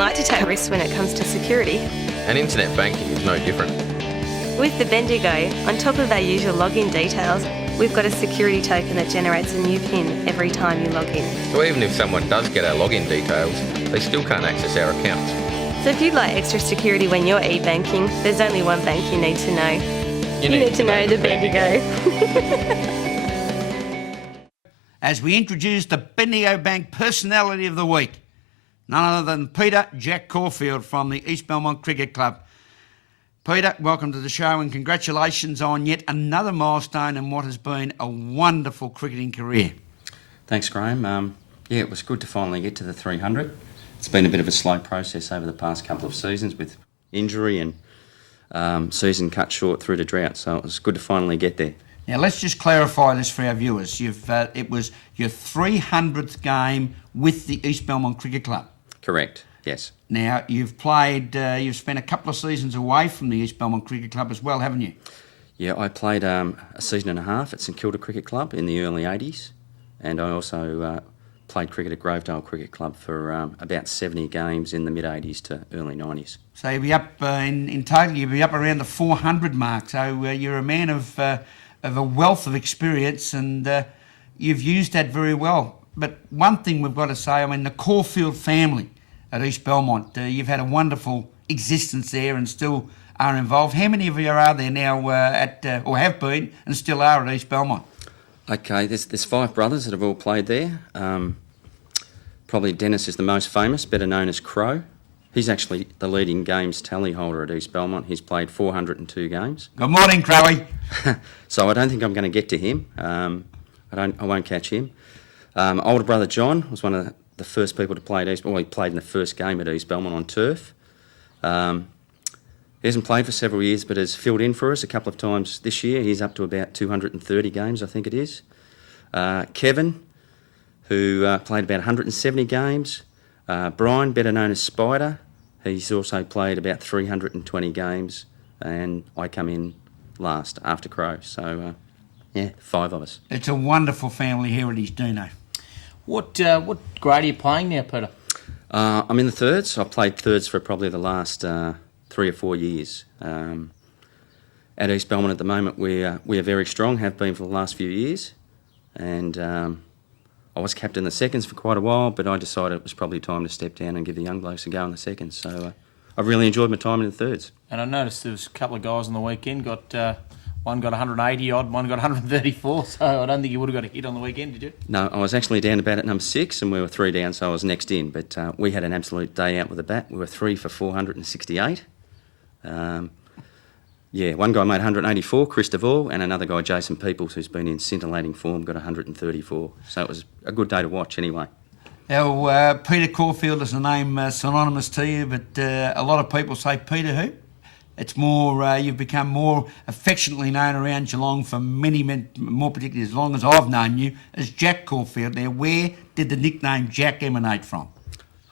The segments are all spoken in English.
like to take risks when it comes to security. And internet banking is no different. With the Bendigo, on top of our usual login details, we've got a security token that generates a new PIN every time you log in. So even if someone does get our login details, they still can't access our accounts. So if you'd like extra security when you're e-banking, there's only one bank you need to know. You need to know the Bendigo. As we introduce the Bendigo Bank Personality of the Week, none other than Peter Jack Caulfield from the East Belmont Cricket Club. Peter, welcome to the show and congratulations on yet another milestone in what has been a wonderful cricketing career. Thanks, Graham. It was good to finally get to the 300. It's been a bit of a slow process over the past couple of seasons with injury and season cut short through to drought, so it was good to finally get there. Now, let's just clarify this for our viewers. It was your 300th game with the East Belmont Cricket Club. Correct, yes. Now, you've spent a couple of seasons away from the East Belmont Cricket Club as well, haven't you? Yeah, I played a season and a half at St Kilda Cricket Club in the early 80s, and I also played cricket at Grovedale Cricket Club for about 70 games in the mid-80s to early 90s. So you'll be up, in total, you'll be up around the 400 mark, so you're a man of a wealth of experience, and you've used that very well. But one thing we've got to say, I mean, the Caulfield family at East Belmont, you've had a wonderful existence there and still are involved. How many of you are there now or have been and still are at East Belmont? Okay, there's 5 brothers that have all played there. Probably Dennis is the most famous, better known as Crow. He's actually the leading games tally holder at East Belmont. He's played 402 games. Good morning, Crowy. So I don't think I'm going to get to him. I won't catch him. Older brother John was one of the first people to play at East. Well, he played in the first game at East Belmont on turf. He hasn't played for several years, but has filled in for us a couple of times this year. He's up to about 230 games, I think it is. Kevin, who played about 170 games. Brian, better known as Spider, he's also played about 320 games, and I come in last after Crow. So, 5 of us. It's a wonderful family heritage, Dino. What grade are you playing now, Peter? I'm in the thirds. I've played thirds for probably the last 3 or 4 years. At East Belmont at the moment, we are very strong, have been for the last few years, and I was captain the seconds for quite a while, but I decided it was probably time to step down and give the young blokes a go in the seconds. So I've really enjoyed my time in the thirds. And I noticed there was a couple of guys on the weekend one got 180 odd, one got 134. So I don't think you would have got a hit on the weekend, did you? No, I was actually down to bat at number 6, and we were 3 down, so I was next in. But we had an absolute day out with the bat. We were 3 for 468. One guy made 184, Chris Devall, and another guy, Jason Peoples, who's been in scintillating form, got 134. So it was a good day to watch anyway. Now, Peter Caulfield is a name synonymous to you, but a lot of people say Peter who? It's more, you've become more affectionately known around Geelong for many, more particularly as long as I've known you, as Jack Caulfield. Now, where did the nickname Jack emanate from?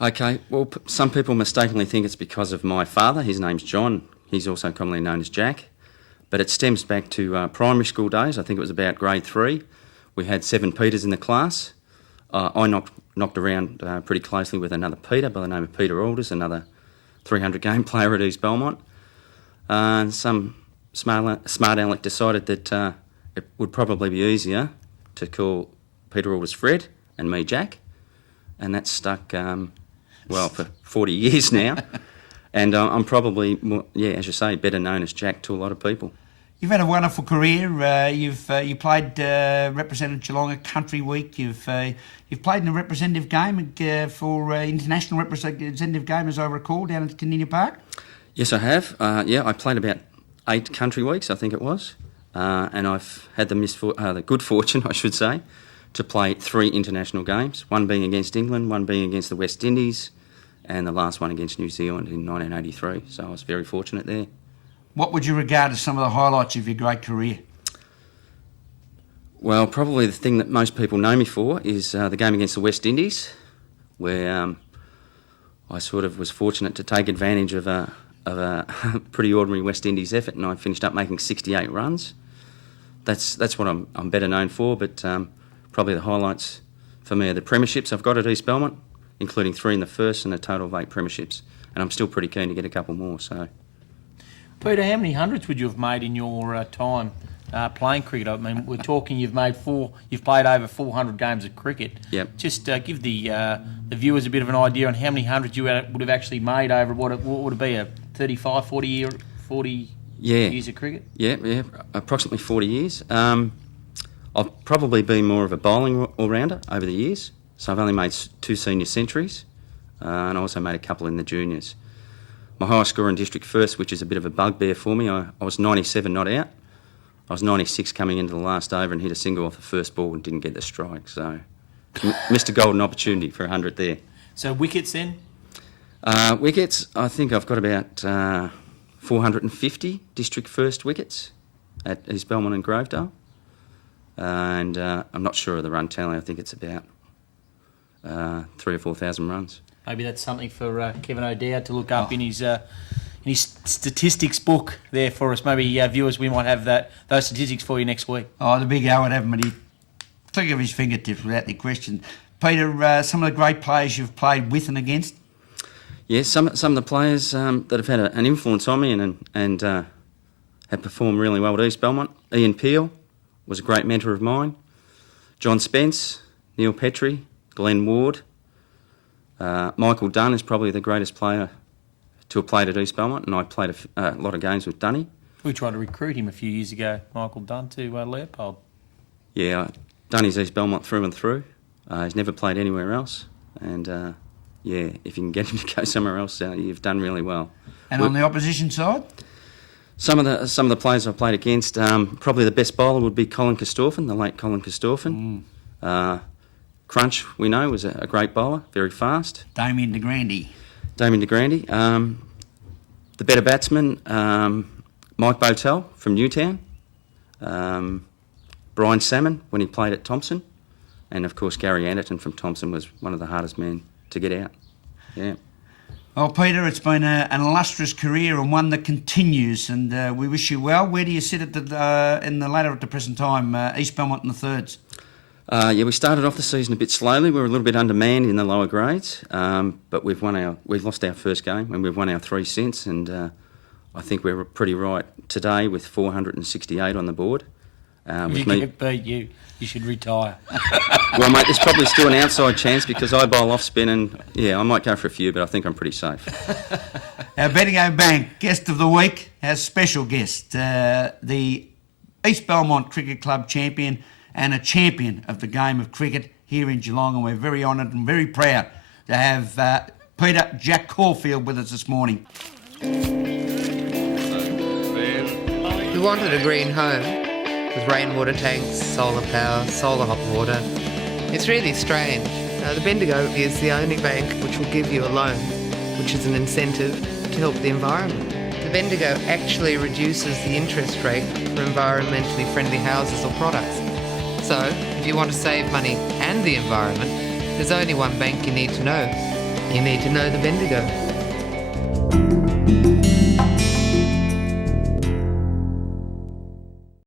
Okay, well, some people mistakenly think it's because of my father. His name's John. He's also commonly known as Jack. But it stems back to primary school days. I think it was about grade 3. We had 7 Peters in the class. I knocked around pretty closely with another Peter by the name of Peter Alders, another 300-game player at East Belmont. And some smart aleck decided that it would probably be easier to call Peter Alders Fred and me Jack. And that's stuck, for 40 years now. And I'm probably, as you say, better known as Jack to a lot of people. You've had a wonderful career. You played represented Geelong at Country Week. You've played in a representative game for international representative game, as I recall, down at Canina Park. Yes, I have. I played about 8 Country Weeks, I think it was, and I've had the good fortune, I should say, to play 3 international games. One being against England, one being against the West Indies, and the last one against New Zealand in 1983. So I was very fortunate there. What would you regard as some of the highlights of your great career? Well, probably the thing that most people know me for is the game against the West Indies, where I sort of was fortunate to take advantage of a pretty ordinary West Indies effort, and I finished up making 68 runs. That's what I'm better known for, but probably the highlights for me are the premierships I've got at East Belmont, including 3 in the first and a total of 8 premierships. And I'm still pretty keen to get a couple more. So, Peter, how many hundreds would you have made in your time playing cricket? I mean, we're talking you've played over 400 games of cricket. Yep. Just give the viewers a bit of an idea on how many hundreds you would have actually made over what would it be, a 35, 40 years of cricket? Yeah, approximately 40 years. I've probably been more of a bowling all-rounder over the years. So I've only made 2 senior centuries, and I also made a couple in the juniors. My highest score in district first, which is a bit of a bugbear for me, I was 97 not out. I was 96 coming into the last over and hit a single off the first ball and didn't get the strike. So missed a golden opportunity for 100 there. So wickets then? Wickets, I think I've got about 450 district first wickets at East Belmont and Grovedale. And I'm not sure of the run tally. I think it's about 3,000 or 4,000 runs. Maybe that's something for Kevin O'Dowd to look up in his statistics book there for us. Maybe viewers, we might have those statistics for you next week. Oh, the big O would have him at the click of his fingertips without any question. Peter, some of the great players you've played with and against? Yes, some of the players that have had an influence on me and have performed really well at East Belmont. Ian Peel was a great mentor of mine. John Spence, Neil Petrie, Glenn Ward. Michael Dunn is probably the greatest player to have played at East Belmont, and I played a lot of games with Dunny. We tried to recruit him a few years ago, Michael Dunn, to Leopold. Yeah, Dunny's East Belmont through and through. He's never played anywhere else, and yeah, if you can get him to go somewhere else, you've done really well. And on the opposition side? Some of the players I've played against, probably the best bowler would be Colin Castorphin, the late Colin Castorphin. Crunch, we know, was a great bowler, very fast. Damien de Grande. The better batsman, Mike Botel from Newtown. Brian Salmon when he played at Thompson. And, of course, Gary Anderton from Thompson was one of the hardest men to get out. Yeah. Well, Peter, it's been an illustrious career and one that continues, and we wish you well. Where do you sit at in the ladder at the present time, East Belmont and the thirds? Yeah, we started off the season a bit slowly. We were a little bit undermanned in the lower grades, but we've lost our first game and we've won our 3 since, and I think we're pretty right today with 468 on the board. You should retire. Well, mate, there's probably still an outside chance because I bowl off spin and, yeah, I might go for a few, but I think I'm pretty safe. Our Bendigo Bank guest of the week, our special guest, the East Belmont Cricket Club champion and a champion of the game of cricket here in Geelong, and we're very honoured and very proud to have Peter Jack Caulfield with us this morning. We wanted a green home with rainwater tanks, solar power, solar hot water. It's really strange. The Bendigo is the only bank which will give you a loan, which is an incentive to help the environment. The Bendigo actually reduces the interest rate for environmentally friendly houses or products. So, if you want to save money and the environment, there's only one bank you need to know. You need to know the Bendigo.